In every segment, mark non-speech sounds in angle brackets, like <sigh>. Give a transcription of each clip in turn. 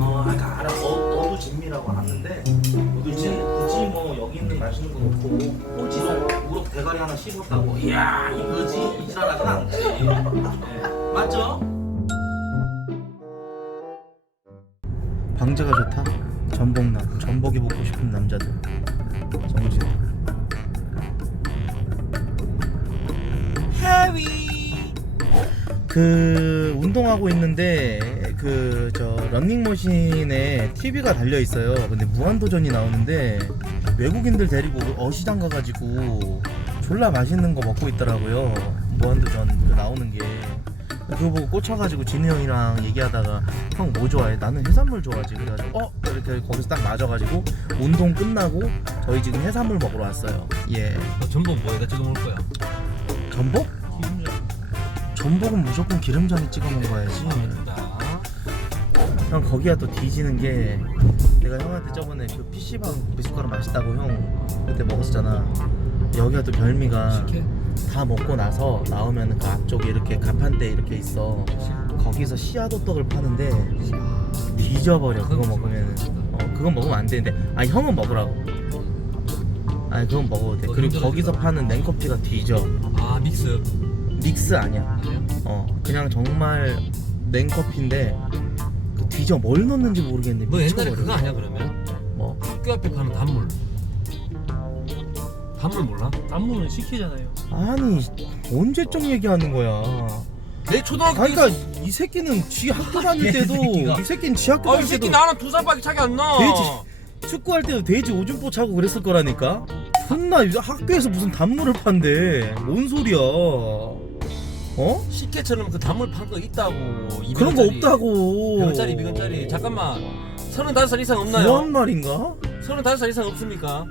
어, 그러니까 알아. 너, 너도 진미라고 아는데 굳이 뭐 여기 있는 맛있는 거 놓고 우럭 우럭 대가리 하나 씹었다고. 이야 이거지 이 지랄하진 않지. 네. 맞죠? 방제가 좋다. 전복남. 전복이 먹고 싶은 남자들. 정진. 그 운동하고 있는데 그 저 런닝머신에 TV가 달려 있어요. 근데 무한도전이 나오는데 외국인들 데리고 어시장 가가지고 졸라 맛있는 거 먹고 있더라고요. 무한도전 그 나오는 게. 그거 보고 꽂혀가지고 진우 형이랑 얘기하다가 형 뭐 좋아해? 나는 해산물 좋아하지. 그래가지고 어 이렇게 거기서 딱 맞아가지고 운동 끝나고 저희 지금 해산물 먹으러 왔어요. 예. 너 전복 뭐에다 찍어 먹을 거야? 전복? 전복은 무조건 기름장에 찍어 먹어야지. 형 거기가 또 뒤지는 게 내가 형한테 저번에 그 PC방 미숫가루 맛있다고 형 그때 먹었었잖아. 여기가 또 별미가? 다 먹고 나서 나오면 그 앞쪽에 이렇게 가판대 이렇게 있어. 거기서 씨앗호떡을 파는데 뒤져버려 그거 먹으면 어 그건 먹으면 안 되는데 아 형은 먹으라고 아니 그건 먹어도 돼너 그리고 거기서. 파는 냉커피가 뒤져 아 믹스. 믹스 아니야 아니야? 어 그냥 정말 냉커피인데 그 뒤져 뭘 넣는지 모르겠네 너 옛날에. 그거 아니야 그러면? 뭐 학교 앞에 파는 단물. 단물 몰라? 안무는 시키잖아요. 아니 언제적 얘기하는 거야 내 초등학교 아니 그러니까 이 새끼는 지 학교 다닐 때도 새끼가. 이 새끼는 지 학교 아이 다닐 새끼 때도 나는 두 살밖에 차이 안 나. 돼지. 축구할 때도 돼지 오줌포 차고 그랬을 거라니까. 존나 이 학교에서 무슨 단물을 판대. 뭔 소리야? 어? 식혜처럼 그 단물 판 거 있다고. 그런 거 없다고. 200원짜리 200원짜리. 잠깐만. 35살 이상 없나요? 뭐한 말인가? 35살 이상 없습니까?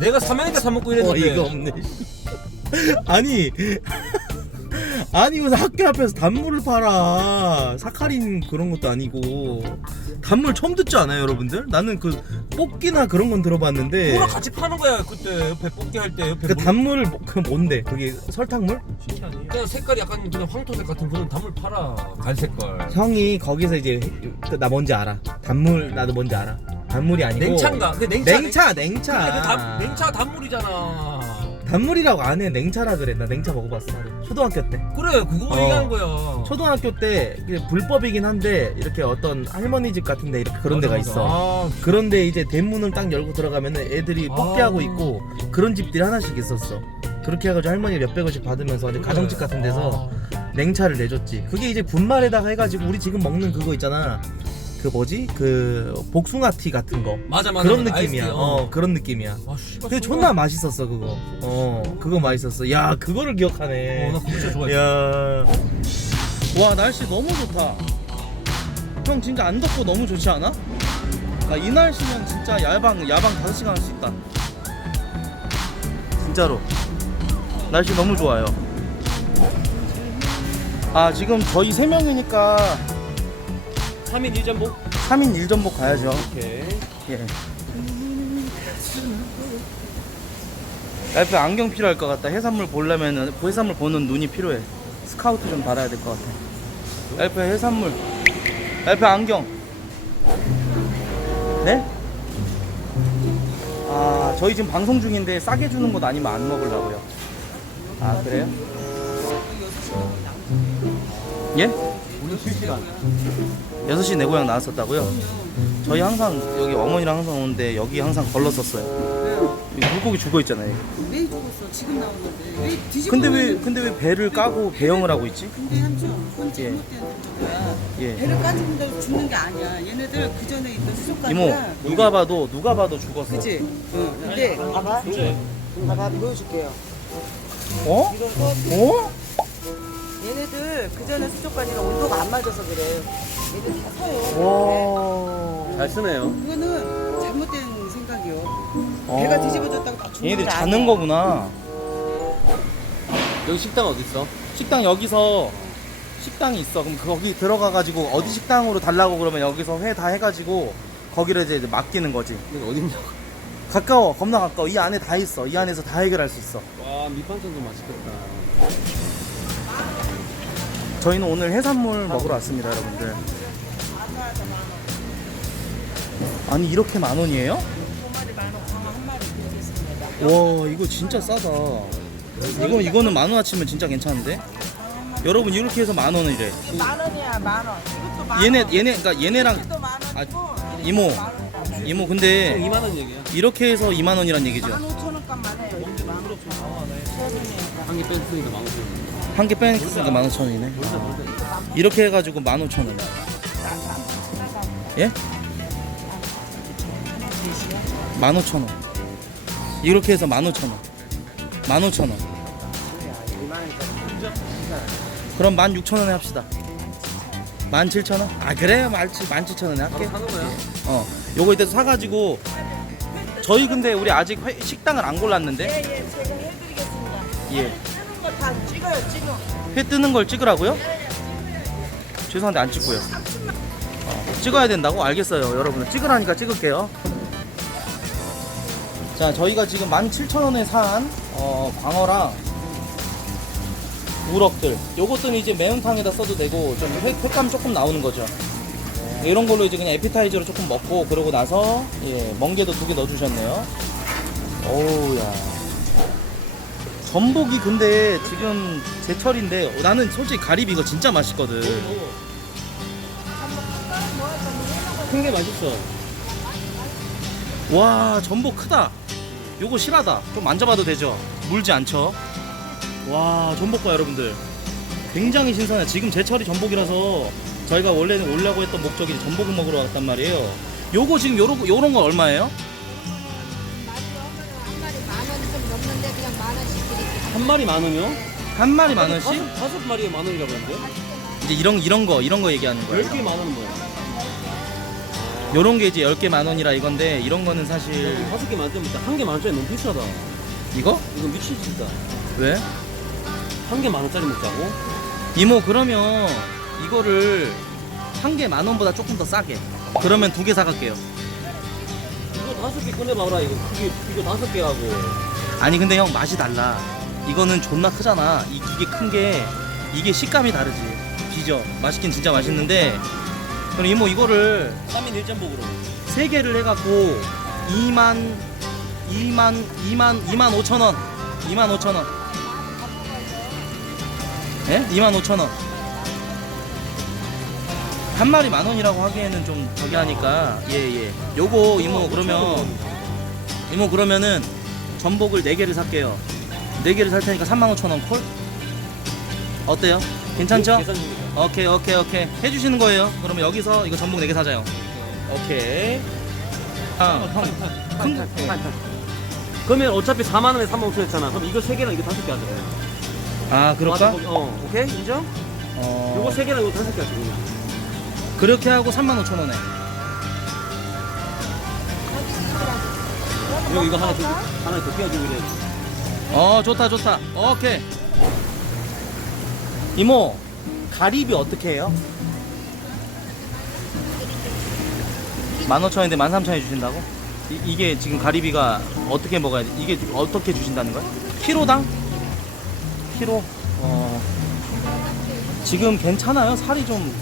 내가 사명이니까 사 먹고 어 이랬는데. 이거 없네. 아니 아니 무슨 학교 앞에서 단물을 팔아 사카린 그런 것도 아니고 단물 처음 듣지 않아요 여러분들? 나는 그 뽑기나 그런 건 들어봤는데 그거랑 같이 파는 거야 그때 옆에 뽑기 할 때 옆에 그 물- 단물을 뭐- 그 뭔데? 그게 설탕물? 시키 아니에요? 그냥 색깔이 약간 그냥 황토색 같은 그런 단물 팔아 갈색깔 형이 거기서 이제 나 뭔지 알아. 단물 나도 뭔지 알아. 단물이 아니고 냉차인가? 그 냉차 냉차 냉차. 그 단, 냉차 단물이잖아 단물이라고 안 해. 냉차라 그래. 나 냉차 먹어봤어. 초등학교 때. 그래 그거 어. 얘기하는 거야 초등학교 때 이게 불법이긴 한데 이렇게 어떤 할머니 집 같은데 이렇게 그런 데가 맞아, 있어. 맞아. 아, 그런데 이제 대문을 딱 열고 들어가면 애들이 뽑기 아. 하고 있고 그런 집들이 하나씩 있었어. 그렇게 해가지고 할머니 몇백 원씩 받으면서 그래. 가정집 같은 데서 아. 냉차를 내줬지. 그게 이제 분말에다가 해가지고 우리 지금 먹는 그거 있잖아. 그 뭐지? 그 복숭아티 같은 거. 맞아 맞아 그런 맞아. 느낌이야. 아이스티, 어. 그런 느낌이야. 아 씨발 근데 존나 맛있었어 그거. 어 그거 맛있었어. 야 그거를 기억하네. 어나 그거 진짜 좋아했어 야. 와 날씨 너무 좋다. 형 진짜 안 덥고 너무 좋지 않아? 나 이 날씨면 진짜 야방 야방 5시간 할 수 있다. 진짜로. 날씨 너무 좋아요. 아 지금 저희 세 명이니까 3인 1전복 3인 1전복 가야죠. 오케이 예. 라이프 안경 필요할 것 같다. 해산물 보려면은 해산물 보는 눈이 필요해. 스카우트 좀 달아야 될 것 같아. 라이프 해산물. 라이프 안경. 네? 아 저희 지금 방송 중인데 싸게 주는 것 아니면 안 먹으려고요. 아 그래요? 예? 우리 실시간 6시 내 고향 나왔었다고요? 저희 항상 여기 어머니랑 항상 오는데 여기 항상 걸렀었어요. 여기 물고기 죽어 있잖아요. 왜 죽었어? 지금 나오는데 왜 뒤집어? 근데 왜 놓는 근데 왜 배를 까고 배영을 하고 있지? 근데 함정 그건 예. 잘못된 거야. 예. 배를 까진다고 죽는 게 아니야. 얘네들 그 전에 있던 이모 수족관이랑 누가 봐도 누가 봐도 죽었어. 그치? 응. 근데 봐봐. 봐봐 보여줄게요. 어? 이런 거 어? 얘네들 그 전에 수족관이랑 온도가 안 맞아서 그래. 얘들 다 서요. 와. 잘 쓰네요 이거는 잘못된 생각이요. 어. 배가 뒤집어졌다고 다 죽는 얘네들 게 자는 아니야. 거구나. 여기 식당 어디 있어? 식당 여기서 식당이 있어. 그럼 거기 들어가 가지고 어디 식당으로 달라고 그러면 여기서 회 다 해가지고 거기를 이제 맡기는 거지. 여기 어딨냐고 가까워, 겁나 가까워. 이 안에 다 있어. 이 안에서 다 해결할 수 있어. 와 밑반찬도 맛있겠다 저희는 오늘 해산물 먹으러 왔습니다, 여러분들. 아니 이렇게 만 원이에요? 원. 와 이거 진짜 싸다. 이거 이거는 만 원 아치면 진짜 괜찮은데? 여러분 이렇게 해서 만 원이래. 만 원이야 만 원. 이것도 만 얘네 원. 얘네 그러니까 얘네랑 이것도 만 원이고 아, 이모. 이모 근데 2만 원 얘기야. 이렇게 해서 2만 원이란 얘기죠. 만 오천 원값만 해요. 이렇게 만 원. 세분이니까. 한개 뺐으니까 만 오천 한 개 빼니까 만 오천 원이네. 이렇게 해가지고 만 오천 원. 예? 만 오천 원. 이렇게 해서 만 오천 원. 만 오천 원. 그럼 만 육천 원에 합시다. 만 칠천 원? 아 그래요? 만 칠- 만 칠천 원에 할게. 하는 거야? 어. 요거 이따 사가지고 저희 근데 우리 아직 회- 식당을 안 골랐는데. 예예 제가 해드리겠습니다. 예. 찍어요 지금. 회 뜨는 걸 찍으라고요? 죄송한데 안 찍고요. 어, 찍어야 된다고? 알겠어요. 여러분 찍으라니까 찍을게요. 자, 저희가 지금 17,000원에 산 어, 광어랑 우럭들. 요것들은 이제 매운탕에다 써도 되고 좀 회, 감 조금 나오는 거죠. 이런 걸로 이제 그냥 에피타이저로 조금 먹고 그러고 나서 예, 멍게도 두 개 넣어주셨네요. 어우야. 전복이 근데 지금 제철인데 나는 솔직히 가리비 이거 진짜 맛있거든. 큰 게 맛있어. 와 전복 크다. 요거 실하다. 좀 만져봐도 되죠? 물지 않죠? 와 전복 봐 여러분들. 굉장히 신선해. 지금 제철이 전복이라서 저희가 원래는 오려고 했던 목적이 전복을 먹으러 왔단 말이에요. 요거 지금 요런 거- 요런 거 얼마예요? 한 마리 만 원이요? 한 마리 만 원씩? 다섯, 다섯 마리에 만 원이라고 그러는데? 이제 이런 이런 거 이런 거 얘기하는 거예요. 열개 만 원은 뭐야? 요런 게 이제 10개 만 원이라 이건데 이런 거는 사실 다섯 개 만점 있다. 한 개만 원짜리 너무 비싸다. 이거? 이거 미치지 진짜. 왜? 한 개 만 원짜리 먹자고? 이모 그러면 이거를 한 개 만 원보다 조금 더 싸게 그러면 두 개 사갈게요 이거 다섯 개 꺼내봐라. 이거 크기 이거 다섯 개라고. 아니 근데 형 맛이 달라 이거는 존나 크잖아 이, 이게 큰 게 이게 식감이 다르지 기죠 맛있긴 진짜 맛있는데 그럼 이모 이거를 3인 1전복으로. 세 개를 해갖고 2만 2만 2만 2만 5천 원 2만 5천 원 예? 2만 5천 원. 한 마리 만 원이라고 하기에는 좀 저기 하니까 예예. 요거 이모 그러면 이모 그러면은 전복을 네 개를 살게요. 네 개를 살 테니까 3만 5천 원 콜? 어때요? 괜찮죠? 계산 중이야. 오케이 오케이 오케이 해주시는 거예요. 그러면 여기서 이거 전복 네개 사자요. 오케이. 아, 형. 큰 거. 그러면 어차피 4만 원에 3만 5천 했잖아. 그럼 이거 세 개랑 이거 다섯 개 하자. 아 그럴까? 어, 오케이 인정? 어. 요거 세 개랑 이거 다섯 개 하자. 그냥. 그렇게 하고 3만 5천 원에. 이거 이거 하나 더 하나 더 띄워주고 그래. 어 좋다 좋다 오케이 이모 가리비 어떻게 해요? 15,000원인데 13,000원 주신다고? 이, 이게 지금 가리비가 어떻게 먹어야 돼? 이게 어떻게 주신다는 거야? 키로당? 키로? 어 지금 괜찮아요? 살이 좀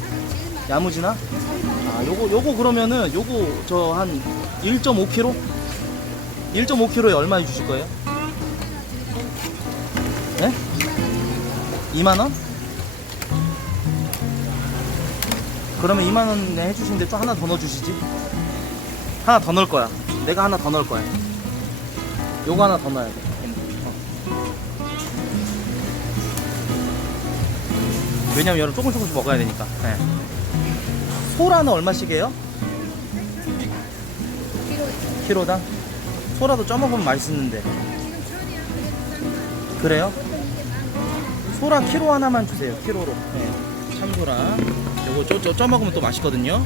야무지나? 아 요거 요거 그러면은 요거 저 한 1.5kg? 1.5kg에 얼마 주실 거예요? 2만 원? 그러면 2만 원에 해주시는데 또 하나 더 넣어주시지? 하나 더 넣을 거야. 내가 하나 더 넣을 거야. 요거 하나 더 넣어야 돼. 어. 왜냐면 여러분 조금 조금씩 먹어야 되니까. 네. 소라는 얼마씩이에요? 키로당? 소라도 쪄먹으면 맛있는데. 그래요? 소라 키로 하나만 주세요. 키로로. 네. 참소라. 요거 쪄, 쪄, 쪄 먹으면 또 맛있거든요.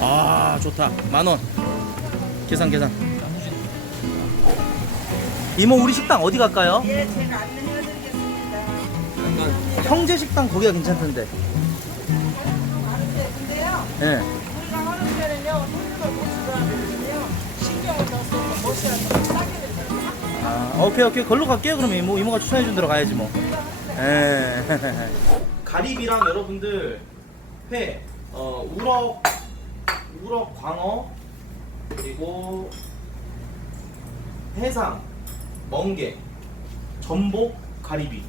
아, 좋다. 만 원. 계산, 계산. 이모, 우리 식당 어디 갈까요? 예 제가 안내해드리겠습니다. 약간 형제 식당 거기가 괜찮던데. 근데요 예. 우리가 하는 데는요 손님을 못 수고하거든요. 신경을 더 써서 내요. 아, 오케이, 오케이. 걸로 갈게요. 그러면 이모, 이모가 추천해준 대로 가야지 뭐. 에. <laughs> 가리비랑 여러분들 회, 어, 우럭, 우럭 광어, 그리고 해삼, 멍게, 전복, 가리비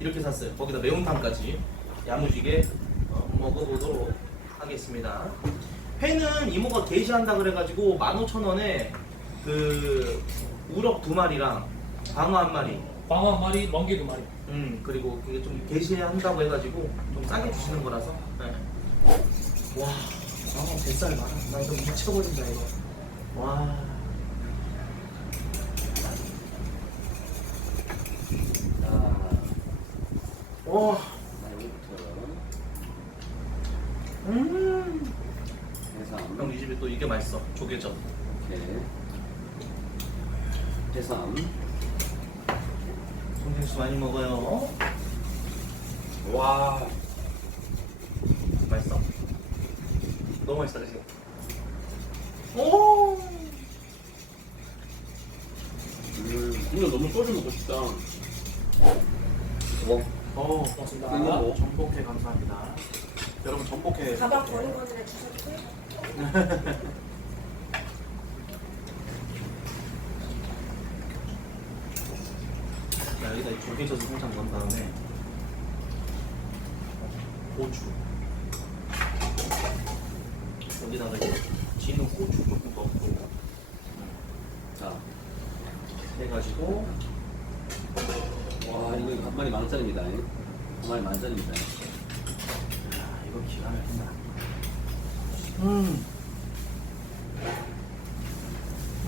이렇게 샀어요. 거기다 매운탕까지 야무지게 어, 먹어보도록 하겠습니다. 회는 이모가 게시한다 그래가지고 15,000원에 그 우럭 두 마리랑 광어 한 마리 광어 한 마리, 멍게 두 마리. 음 그리고 그게 좀 게시한다고 해가지고 좀 싸게 주시는 거라서 네. 와 광어 뱃살 많아 나 이거 미쳐버린다 이거 와 와, 음. 해삼. 형, 이 집에 또 이게 맛있어. 조개전. 이렇게. 해삼. 송생수 많이 먹어요. 와. 맛있어. 너무 맛있다, 그치? 오! 음, 근데 너무 소주 먹고 싶다. 뭐? 어, 고맙습니다. 끝나고. 전복회 감사합니다. 여러분, 전복회. 가방 버린 거는 주셔도 돼요? 여기다 이 조개젓을 살짝 넣은 다음에 고추 여기다가 이제 지는 고추 조금 넣고 자. 해가지고 와, 이거 한 마리 만 원짜리입니다. 한 마리 만 원짜리입니다. 야, 이거 기가 막힌다. 음.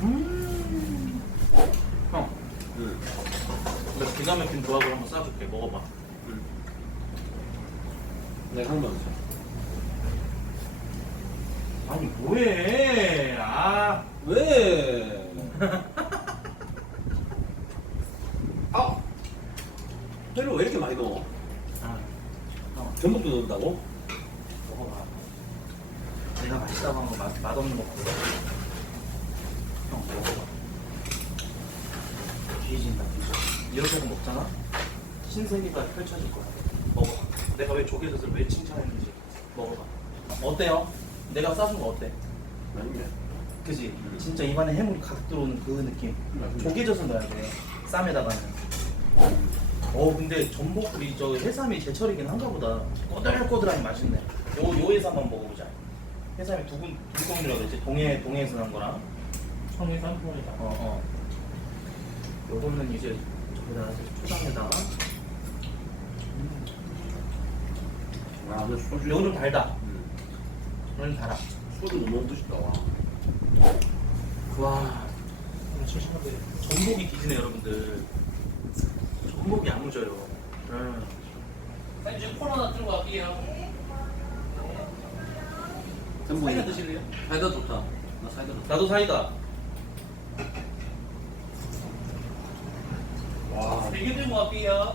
음. 형, 응. 내가 기가 막힌 조합을 한번 싸줄게. 먹어봐. 네, 한 번. 아니 뭐해? 아. 왜? 아! 회를 왜 이렇게 많이 넣어? 아. 형, 전복도 넣는다고? 먹어봐. 내가 맛있다고 한 거 맛, 맛없는 거 먹어. 형, 먹어봐. 뒤진다, 뒤져. 이렇게 해서 먹잖아? 신세계가 펼쳐질 거야. 먹어봐. 내가 왜 조개젓을 왜 칭찬했는지 먹어봐. 어때요? 내가 싸준 거 어때? 아니네. 그지? 음. 진짜 입안에 해물이 가득 들어오는 그 느낌. 음. 조개젓을 넣어야 돼. 쌈에다가는. 어 근데 전복 우리 저 해삼이 제철이긴 한가 보다. 꼬들꼬들하니 맛있네. 요, 요 해삼 한번 먹어보자. 해삼이 두근 두근이라고 그랬지. 동해 동해에서 난 거랑. 청해 산포이다. 어 어. 요거는 이제 저기다가 이제 초장에다가. 아, 근데 소주. 요건 좀 달다. 음. 요건 달아. 소주 너무 먹고 싶다, 와. 와. 전복이 기지네 여러분들. 전복이 안 묻어요. 음. 이제 코로나 들고 갈게요. 전복이. 사이다 드실래요? 사이다 좋다. 나 사이다 좋다. 나도 사이다. 와. 세개 들고 갈게요.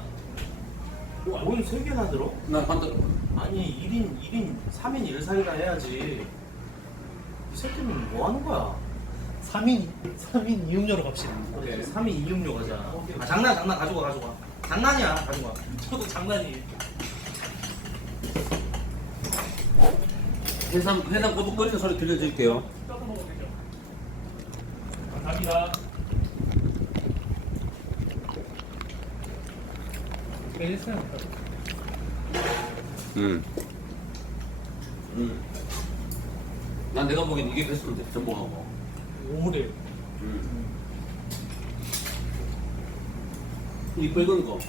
뭔세 개나 들어? 나 반대. 아니 1인 1인 3인 1사이다 해야지. 이 새끼는 뭐 하는 거야? 3인, 3인 이용료로 갑시다. 오케이. 3인 이용료 가자. 아, 장난 장난 가져가 가져가. 장난이야 가져가. 저도 장난이에요. 해삼, 해삼 꼬북거리는 소리 되죠. 감사합니다. 네, 했어요. 응. 응. 난 내가 보기엔 이게 베스트면 돼, 전복하고. 오래. 응. 이 빨간 거.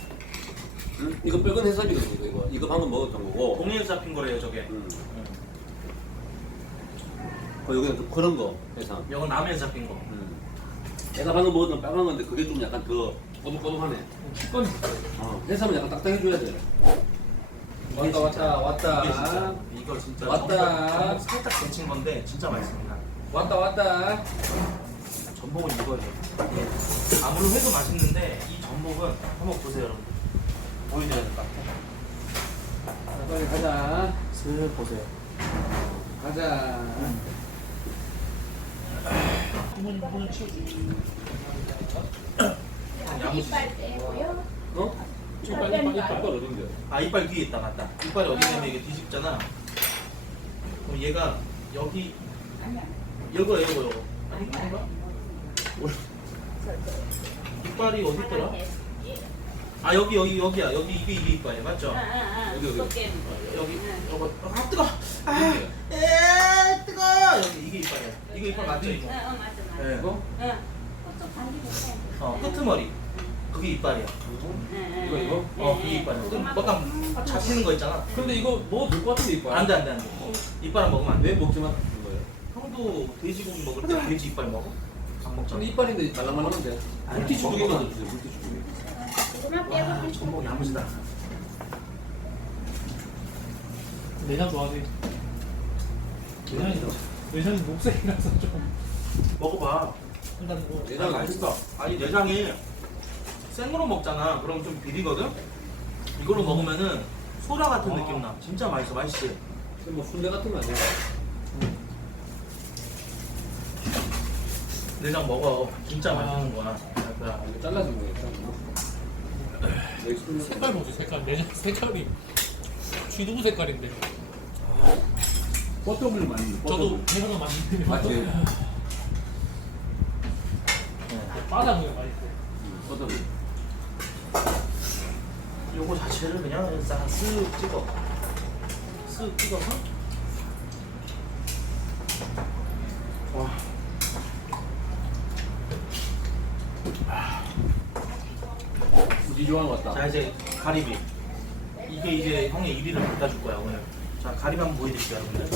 응? 이거 빨간 해삼이거든, 이거, 이거. 이거 방금 먹었던 거고. 동해에서 잡힌 거래요 저게. 응. 응. 어, 여기는 좀 그런 거, 해삼. 이건 남해에서 잡힌 거. 응. 내가 방금 먹었던 빨간 건데 그게 좀 약간 더 꼬북꼬북하네. 식권 어, 해삼은 약간 딱딱해줘야 돼. 이게 왔다, 왔다. 진짜 이거 진짜 왔다. 살짝 데친 건데 진짜 맛있습니다. 왔다, 왔다. 전복은 이거예요. 예. 아 물론 회도 맛있는데 이 전복은 한번 보세요 여러분. 보여드려야 될 것 같아. 자, 빨리 가자. 슥 보세요. 가자. 이빨 떼고요. 어? 이빨, 이빨, 이빨 어딘데? 아 이빨 뒤에 있다 맞다. 이빨이 어디 있냐면 이게 뒤집잖아. 그럼 얘가 여기 요거 요거 아닌가? 몰라. 이빨이 어디 있더라? 아 여기 여기 여기야. 여기 이게 이게 이빨이야. 맞죠? 어디, 어디? 여기. 요거. 아 뜨거! 아에 뜨거! 여기 이게 이빨이야. 이거 이빨 맞죠 이거? 네. 이거? 어 끄트머리. 그게 이빨이야. 이거 이거? 어 이게 이빨이야. 그 약간 잡히는 거 있잖아. 근데 이거 먹어도 될 것 같은데 이빨? 안돼 안돼 안돼. 이빨은 먹으면 안돼. 왜 먹지만 형도 돼지고기 먹을 때 돼지 이빨 먹어? 안 먹잖아 근데 이빨인데 말랑말랑한데 물티슈 두 개만 더 주세요 물티슈 두 개. 와 전복 야무지다 내장 좋아하지? 내장이 내장이 녹색이라서 좀 먹어봐 일단 뭐 내장 맛있어 아니 내장이 생으로 먹잖아 그럼 좀 비리거든? 이걸로 먹으면은 소라 같은 느낌 나 진짜 맛있어 맛있지? 근데 뭐 순대 같은 거 아니야? 내장 먹어. 진짜 맛있는 거야. 아, 이거 잘라서 먹어야겠다 여기 순대 색깔 보지 색깔. 내장 색깔이 쥐두부 색깔인데. 버터블 많이 넣어, 저도. 해보는 맞는데 맞지? 빠져보면 맛있어 버터블 요거 자체를 그냥 싹 쓱 찍어. 쓱 찍어서. 와 니 좋아하는 것자 같다. 이제 가리비. 이게 이제 형의 1위를 갖다 줄 거야 오늘. 자 가리비 한번 보여드릴게요 여러분들.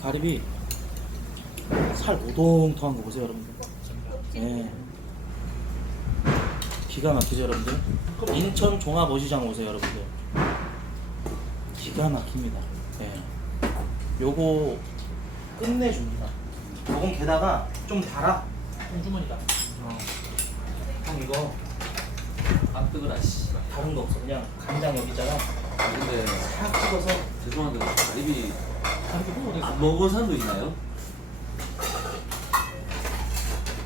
가리비. 살 오동통한 거 보세요 여러분들. 예 기가 막히죠 여러분들? 인천 종합어시장 오세요 여러분들. 기가 막힙니다. 예 요거 끝내줍니다. 요건 게다가 좀 달아. 홍주머니다. 어. 형 이거 아 뜨거라 씨 다른 거 없어. 그냥 간장 여기 있잖아 아, 근데 싹 찍어서 죄송한데 가리비 안 먹은 사람도 있나요?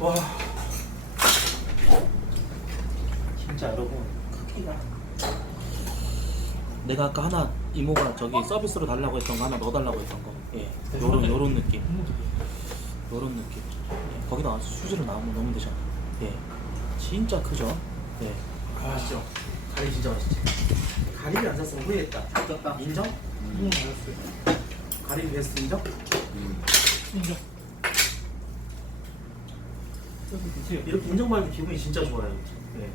와. 진짜 여러분 크기가. 내가 아까 하나 이모가 저기 서비스로 달라고 했던 거 하나 넣어달라고 했던 거. 예, 요런 요런 느낌. 요런 느낌. 예, 거기다 수지로 나오면 너무 되잖아. 예, 진짜 크죠 예, 맛있죠 가리 진짜 맛있지 가리비 안 샀으면 후회했다 떴다 인정? 너무 맛있어요 가리비 베스트 인정? 음. 인정 이렇게 인정받을 때 기분이 진짜 좋아요. 네.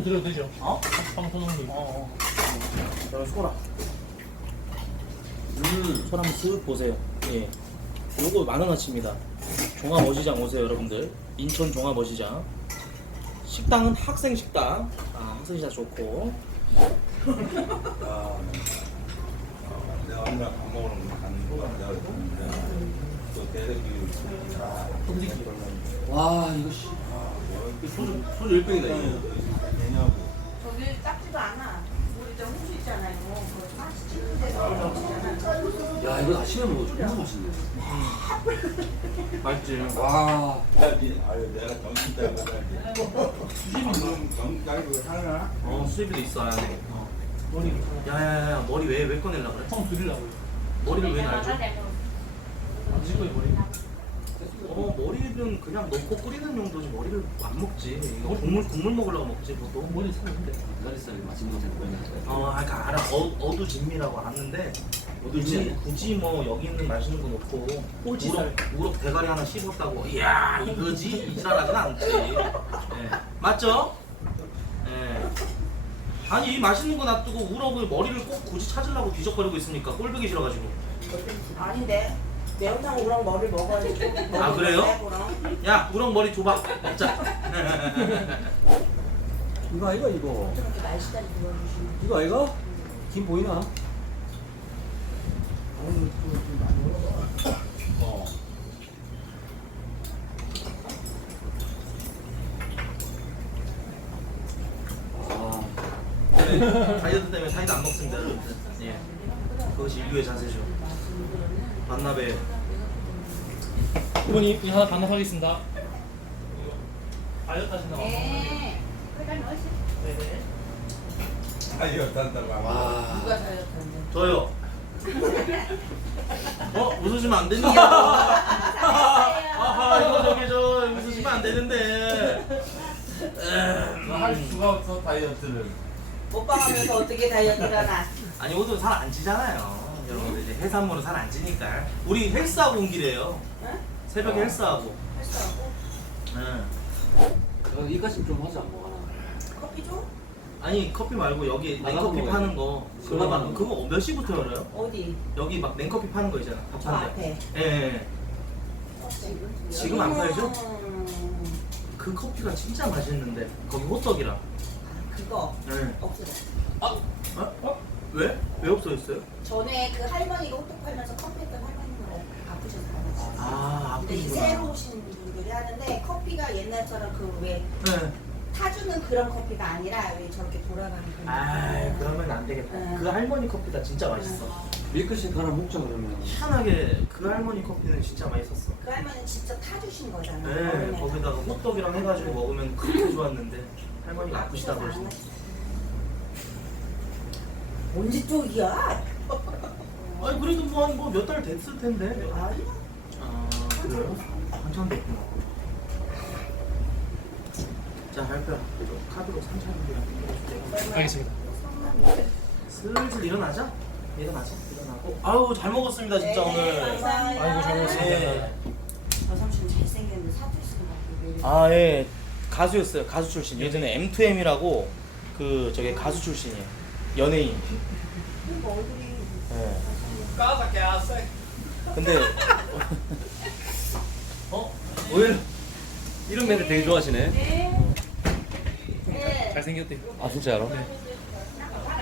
황선홍님 드려도 되죠? 어? 황선홍님 어, 어. 여러분 소라. 음. 소라 한번 쓱 보세요. 예. 요거 만 원어치입니다. 종합 어시장 오세요, 여러분들. 인천 종합 어시장. 식당은 학생 식당. 아, 학생 식당 좋고. 내가 맨날 밥 먹으러 가는 거야. 내가 또 대대기 와 이거 씨 소주 소주 1병이다 이거 야 이거 아침에 먹어 존나 맛있네 맛있지? 와 아유 내가 정신 때문에 수십은 정신 가지고 살아. 어, 수제비도 있어, 안에. 어. 머리 야야야, 머리 왜, 왜 꺼내려고 그래? 형 드리려고요 머리를 왜 날죠? 안 찍어요 머리 어 머리는 그냥 넣고 끓이는 용도지 머리를 안 먹지. 이거 국물 국물 먹으려고 먹지 보통 머리 사는데. 다리살이 맛있는 거 생각나네 어 그러니까 알아. 어, 어두진미라고 하는데 굳이 굳이 뭐 여기 있는 맛있는 거 넣고. 우럭, 우럭 대가리 하나 씹었다고. 이야 이거지? 이지랄하진 않지 예. 맞죠? 예. 아니 맛있는 거 놔두고 우럭을 머리를 꼭 굳이 찾으려고 뒤적거리고 있으니까? 꼴보기 싫어가지고. 아닌데. 매운탕 우렁 머리 먹어야지. 아, 그래요? 야 우럭 머리 줘봐 먹자 <laughs> 이거 아이가 이거 날씨까지. 이거 아이가? 김 보이나? 어. 아, 네, 다이어트 때문에 사이다 안 먹습니다, 여러분들. 예. 그것이 인류의 자세죠. 반나베. 이모님 이 하나 반납하겠습니다. 다이어트 하신다고. 네. 네네. 다이어트 한다고 하면 누가 다이어트한데? 저요. <laughs> 어 웃으시면 안 됩니다. 아하 이거 저기 저 웃으시면 안 되는데. 할 수가 없어 다이어트를 먹방하면서 어떻게 다이어트를 하나? 아니 오늘 살안 찌잖아요. 여러분들 이제 해산물은 살안 찌니까. 우리 헬스하고 온 길이에요. 응? 새벽에 헬스하고. 헬스하고? 응. 어, 이까지 좀 하자 뭐 커피 줘? 아니 커피 말고 여기 나가서 냉커피. 파는 거. 그거 말 그거 몇 시부터 열어요? 어디? 여기 막 냉커피 파는 거 있잖아. 밥 저 파는 데. 앞에. 예, 예. 지금 안 팔죠? 음, 그 커피가 진짜 맛있는데 거기 호떡이랑. 그거 예. 없어졌어. 어? 어? 왜? 왜 없어졌어요? 전에 그 할머니가 호떡 팔면서 커피 했던 할머니가 아프셔서 나갔어요. 아, 근데 이제 아프시구나. 새로 오신 분들이 하는데 커피가 옛날처럼 그왜 네. 타주는 그런 커피가 아니라 왜 저렇게 돌아가는 그런 아, 커피. 그러면 안 되겠다. 응. 그 할머니 커피가 진짜 맛있어. 밀크씩 하나 먹자 그러면 희한하게 그 할머니 커피는 진짜 맛있었어. 그 할머니는 진짜 타주신 거잖아. 네. 거기다가 호떡이랑 해가지고 먹으면 그렇게 좋았는데 할머니가 아프시다 아프셔서 안 그러시네. 언제 쪽이야? <laughs> 아니 그래도 뭐 한 뭐 몇 달 됐을 텐데. 아니야. 아 그래요? 한참 됐구나. 자 할거야. 카드로 3차원이랑 알겠습니다. 슬슬 일어나자. 일어나자. 일어나고. 아우 잘 먹었습니다 진짜 네, 오늘. 감사합니다. 아이고, 잘 먹었습니다. 네. 삼촌 잘생겼는데 사투리. 아, 예. 가수였어요. 가수 출신. 예전에 M2M이라고 그 저기 가수 출신이에요. 연예인. 예. 까자 깨세. 근데 어? 오히려 이런 매를 되게 좋아하시네 네. 잘생겼대. 아 진짜로?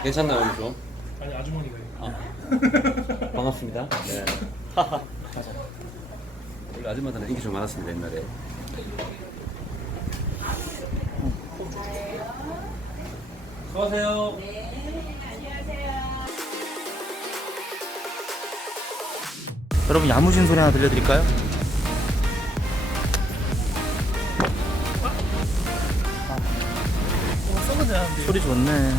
괜찮나요 우리 좀? 아니 아주머니가. 반갑습니다 네 원래 아줌마들은 인기 좀 많았습니다 옛날에 수고하세요 여러분 야무진 소리 하나 들려드릴까요? 소리 좋네.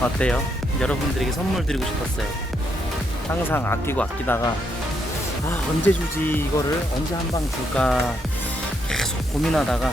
어때요? 여러분들에게 선물 드리고 싶었어요. 항상 아끼고 아끼다가 아 언제 주지 이거를 언제 한 방 줄까 계속 고민하다가